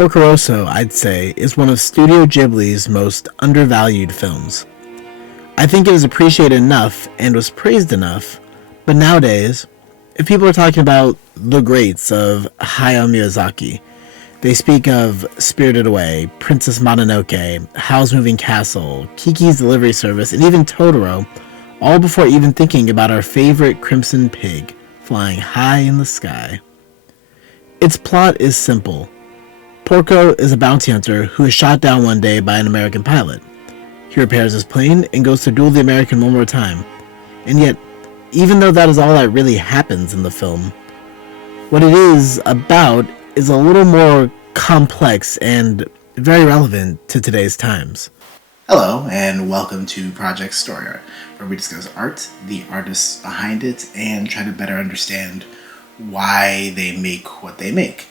Porco Rosso, I'd say, is one of Studio Ghibli's most undervalued films. I think it was appreciated enough and was praised enough, but nowadays, if people are talking about the greats of Hayao Miyazaki, they speak of Spirited Away, Princess Mononoke, Howl's Moving Castle, Kiki's Delivery Service, and even Totoro, all before even thinking about our favorite Crimson Pig flying high in the sky. Its plot is simple. Porco is a bounty hunter who is shot down one day by an American pilot. He repairs his plane and goes to duel the American one more time. And yet, even though that is all that really happens in the film, what it is about is a little more complex and very relevant to today's times. Hello, and welcome to Project Story Art, where we discuss art, the artists behind it, and try to better understand why they make what they make.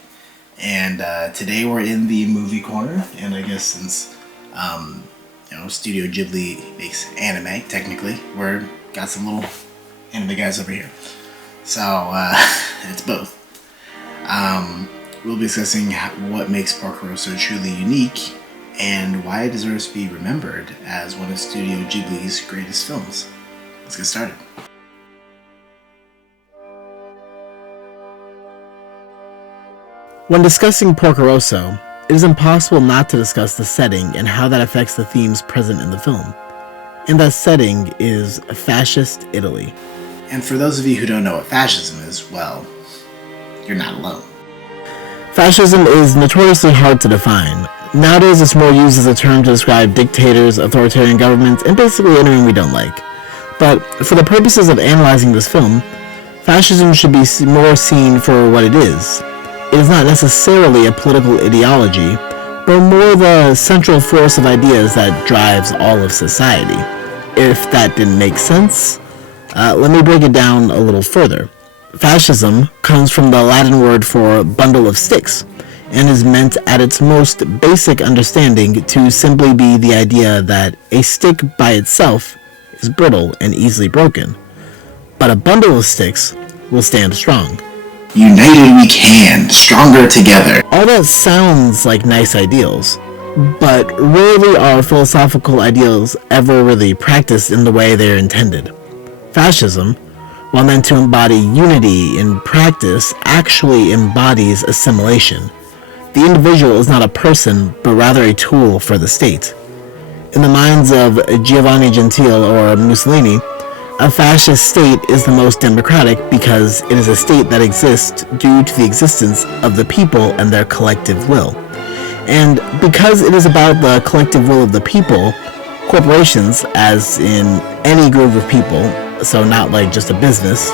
And today we're in the movie corner, and I guess since Studio Ghibli makes anime, technically, we're got some little anime guys over here. So it's both. We'll be discussing what makes Porco Rosso truly unique and why it deserves to be remembered as one of Studio Ghibli's greatest films. Let's get started. When discussing Porco Rosso, it is impossible not to discuss the setting and how that affects the themes present in the film. And that setting is fascist Italy. And for those of you who don't know what fascism is, well, you're not alone. Fascism is notoriously hard to define. Nowadays, it's more used as a term to describe dictators, authoritarian governments, and basically anyone we don't like. But for the purposes of analyzing this film, fascism should be more seen for what it is. It is not necessarily a political ideology, but more the central force of ideas that drives all of society. If that didn't make sense, let me break it down a little further. Fascism comes from the Latin word for bundle of sticks, and is meant at its most basic understanding to simply be the idea that a stick by itself is brittle and easily broken, but a bundle of sticks will stand strong. United we can, stronger together. All that sounds like nice ideals, but rarely are philosophical ideals ever really practiced in the way they are intended. Fascism, while meant to embody unity in practice, actually embodies assimilation. The individual is not a person, but rather a tool for the state. In the minds of Giovanni Gentile or Mussolini, a fascist state is the most democratic because it is a state that exists due to the existence of the people and their collective will. And because it is about the collective will of the people, corporations, as in any group of people, so not like just a business,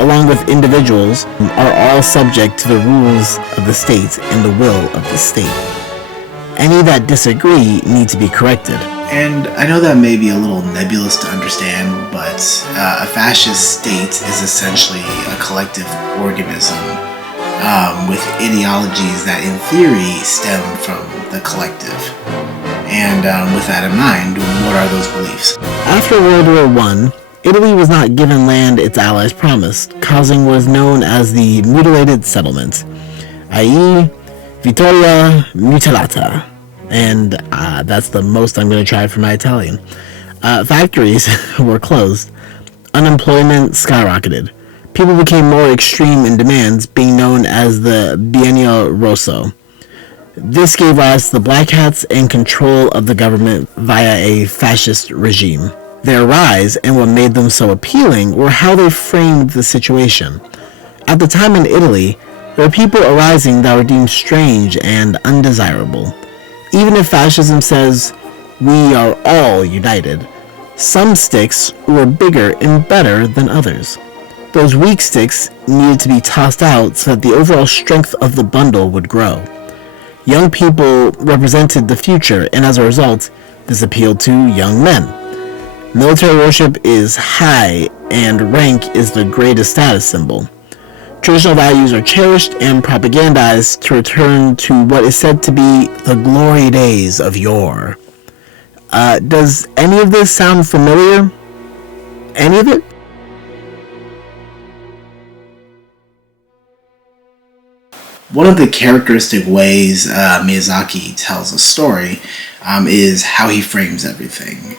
along with individuals, are all subject to the rules of the state and the will of the state. Any that disagree need to be corrected. And I know that may be a little nebulous to understand, but a fascist state is essentially a collective organism with ideologies that in theory stem from the collective. And with that in mind, what are those beliefs? After World War I, Italy was not given land its allies promised, causing what is known as the Mutilated Settlement, i.e. Vittoria Mutilata. And that's the most I'm going to try for my Italian. Factories were closed. Unemployment skyrocketed. People became more extreme in demands, being known as the Biennio Rosso. This gave rise to the Black Hats and control of the government via a fascist regime. Their rise and what made them so appealing were how they framed the situation. At the time in Italy, there were people arising that were deemed strange and undesirable. Even if fascism says, we are all united, some sticks were bigger and better than others. Those weak sticks needed to be tossed out so that the overall strength of the bundle would grow. Young people represented the future, and as a result, this appealed to young men. Military worship is high, and rank is the greatest status symbol. Traditional values are cherished and propagandized to return to what is said to be the glory days of yore. Does any of this sound familiar? Any of it? One of the characteristic ways Miyazaki tells a story is how he frames everything.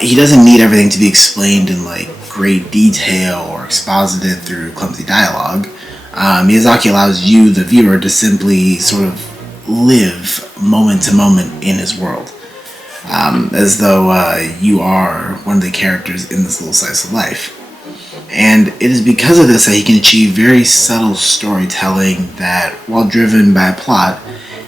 He doesn't need everything to be explained in like great detail or exposited through clumsy dialogue. Miyazaki allows you, the viewer, to simply sort of live moment to moment in his world, as though you are one of the characters in this little slice of life. And it is because of this that he can achieve very subtle storytelling that, while driven by a plot,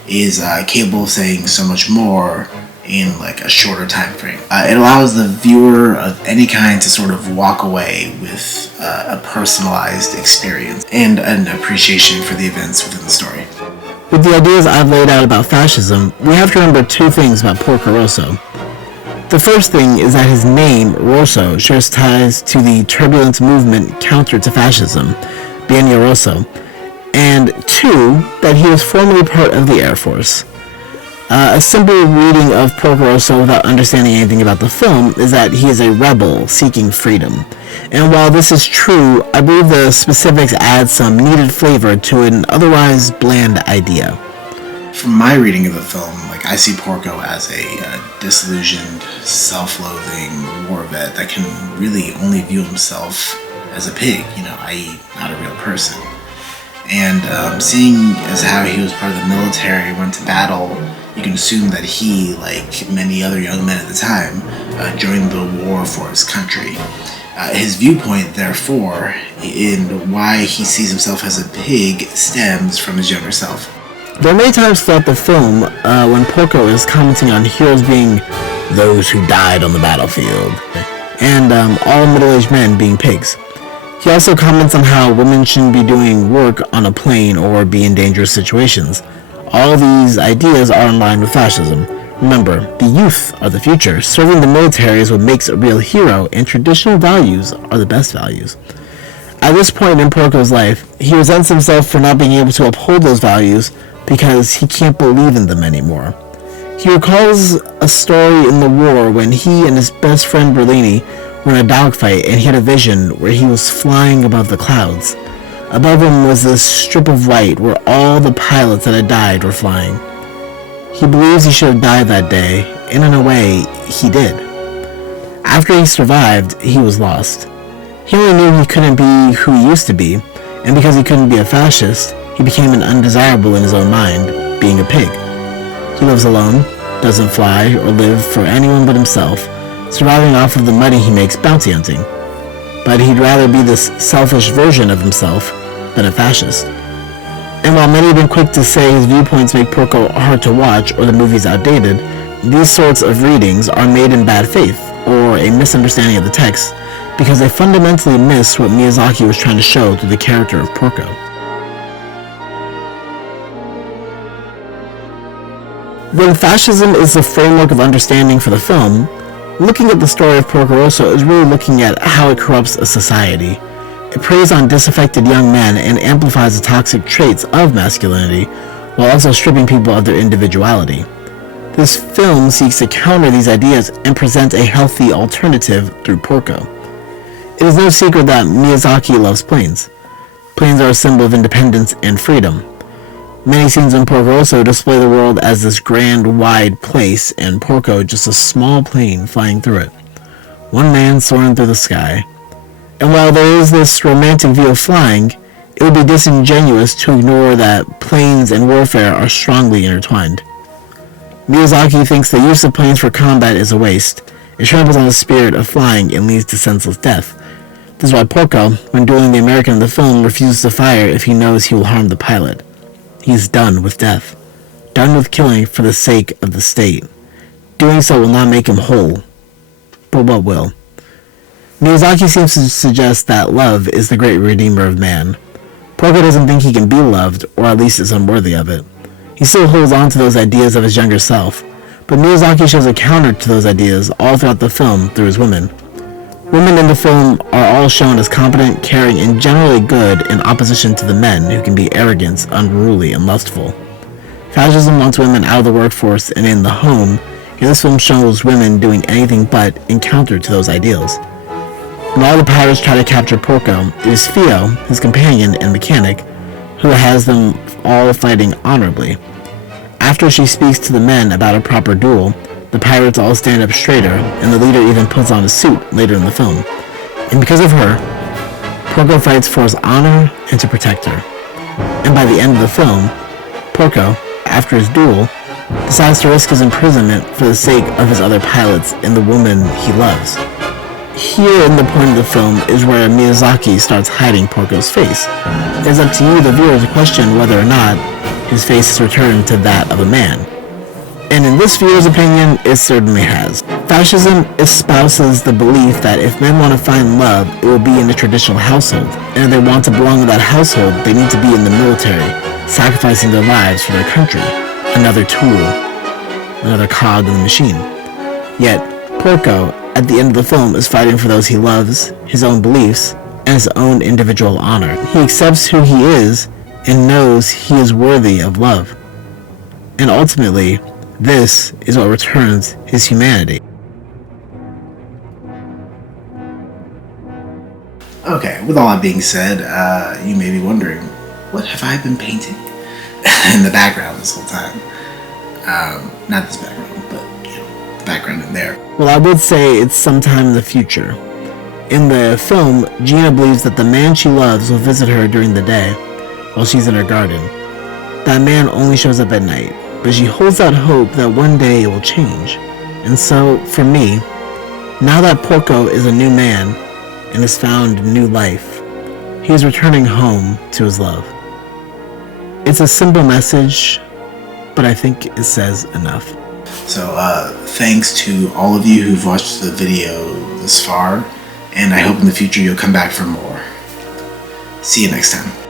is capable of saying so much more in like a shorter time frame. It allows the viewer of any kind to sort of walk away with a personalized experience and an appreciation for the events within the story. With the ideas I've laid out about fascism, we have to remember two things about Porco Rosso. The first thing is that his name, Rosso, shares ties to the turbulent movement counter to fascism, Biennio Rosso, and two, that he was formerly part of the Air Force. A simple reading of Porco Rosso without understanding anything about the film is that he is a rebel seeking freedom. And while this is true, I believe the specifics add some needed flavor to an otherwise bland idea. From my reading of the film, I see Porco as a disillusioned, self-loathing war vet that can really only view himself as a pig, i.e. not a real person. And seeing as how he was part of the military, went to battle, you can assume that he, like many other young men at the time, joined the war for his country. His viewpoint, therefore, in why he sees himself as a pig stems from his younger self. There are many times throughout the film when Porco is commenting on heroes being those who died on the battlefield, and all middle-aged men being pigs. He also comments on how women shouldn't be doing work on a plane or be in dangerous situations. All these ideas are in line with fascism. Remember, the youth are the future. Serving the military is what makes a real hero, and traditional values are the best values. At this point in Porco's life, he resents himself for not being able to uphold those values because he can't believe in them anymore. He recalls a story in the war when he and his best friend Berlini were in a dogfight and he had a vision where he was flying above the clouds. Above him was this strip of white where all the pilots that had died were flying. He believes he should have died that day, and in a way, he did. After he survived, he was lost. He only knew he couldn't be who he used to be, and because he couldn't be a fascist, he became an undesirable in his own mind, being a pig. He lives alone, doesn't fly or live for anyone but himself, surviving off of the money he makes bounty hunting. But he'd rather be this selfish version of himself than a fascist. And while many have been quick to say his viewpoints make Porco hard to watch or the movie's outdated, these sorts of readings are made in bad faith or a misunderstanding of the text because they fundamentally miss what Miyazaki was trying to show through the character of Porco. When fascism is the framework of understanding for the film, looking at the story of Porco Rosso is really looking at how it corrupts a society. It preys on disaffected young men and amplifies the toxic traits of masculinity, while also stripping people of their individuality. This film seeks to counter these ideas and present a healthy alternative through Porco. It is no secret that Miyazaki loves planes. Planes are a symbol of independence and freedom. Many scenes in Porco Rosso display the world as this grand, wide place, and Porco just a small plane flying through it. One man soaring through the sky. And while there is this romantic view of flying, it would be disingenuous to ignore that planes and warfare are strongly intertwined. Miyazaki thinks the use of planes for combat is a waste. It tramples on the spirit of flying and leads to senseless death. This is why Porco, when dueling the American in the film, refuses to fire if he knows he will harm the pilot. He's done with death. Done with killing for the sake of the state. Doing so will not make him whole. But what will? Miyazaki seems to suggest that love is the great redeemer of man. Porco doesn't think he can be loved, or at least is unworthy of it. He still holds on to those ideas of his younger self, but Miyazaki shows a counter to those ideas all throughout the film through his women. Women in the film are all shown as competent, caring, and generally good in opposition to the men who can be arrogant, unruly, and lustful. Fascism wants women out of the workforce and in the home, and this film shows women doing anything but in counter to those ideals. When all the pirates try to capture Porco, it is Fio, his companion and mechanic, who has them all fighting honorably. After she speaks to the men about a proper duel, the pirates all stand up straighter, and the leader even puts on a suit later in the film. And because of her, Porco fights for his honor and to protect her. And by the end of the film, Porco, after his duel, decides to risk his imprisonment for the sake of his other pilots and the woman he loves. Here in the point of the film is where Miyazaki starts hiding Porco's face. It is up to you, the viewer, to question whether or not his face has returned to that of a man. And in this viewer's opinion, it certainly has. Fascism espouses the belief that if men want to find love, it will be in a traditional household. And if they want to belong to that household, they need to be in the military, sacrificing their lives for their country. Another tool, another cog in the machine. Yet, Porco, at the end of the film, is fighting for those he loves, his own beliefs, and his own individual honor. He accepts who he is and knows he is worthy of love. And ultimately, this is what returns his humanity. Okay, with all that being said, you may be wondering, what have I been painting in the background this whole time? Not this background, but the background in there. Well, I would say it's sometime in the future. In the film, Gina believes that the man she loves will visit her during the day while she's in her garden. That man only shows up at night, but she holds out hope that one day it will change. And so, for me, now that Porco is a new man and has found new life, he is returning home to his love. It's a simple message, but I think it says enough. So, thanks to all of you who've watched the video this far, and I hope in the future you'll come back for more. See you next time.